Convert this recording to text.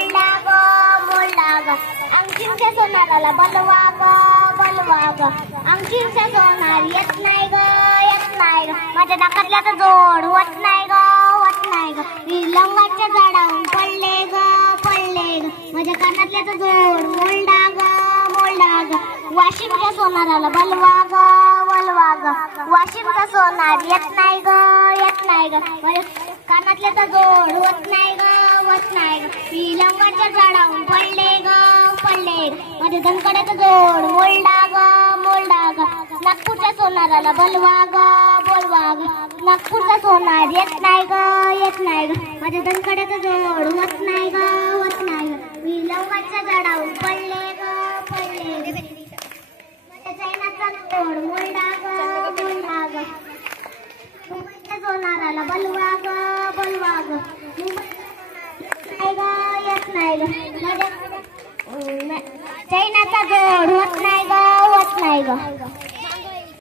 मोडला ग अंकितच्या सोनाराला बोलवा ग अंकितच्या सोनार येत नाही ग माझ्या नाकातल्या तर जोड होत नाही ग मी लवंगाच्या झाडावरून पडले ग माझ्या कानातल्या तर जोड मोडला ग वाशिमच्या सोनाराला बोलवा ग वाशिमचा सोनार येत नाही ग माझ्या कानातल्या तर जोड होत नाही ग मी लवंगाच्या झाडावरून पडले ग माझ्या धनकड्याचं जोड मोडला ग नागपूरच्या सोनाराला बोलवा ग नागपूरचा सोनार येत नाही ग माझ्या धनकड्याचं जोड होत नाही ग मी लवंगाच्या झाडावरून पडले माझ्या चैनाचा जोड मोडला ग मुंबईच्या सोनाराला बोलवा ग येत नाही ग चैनाचा जोड होत नाही ग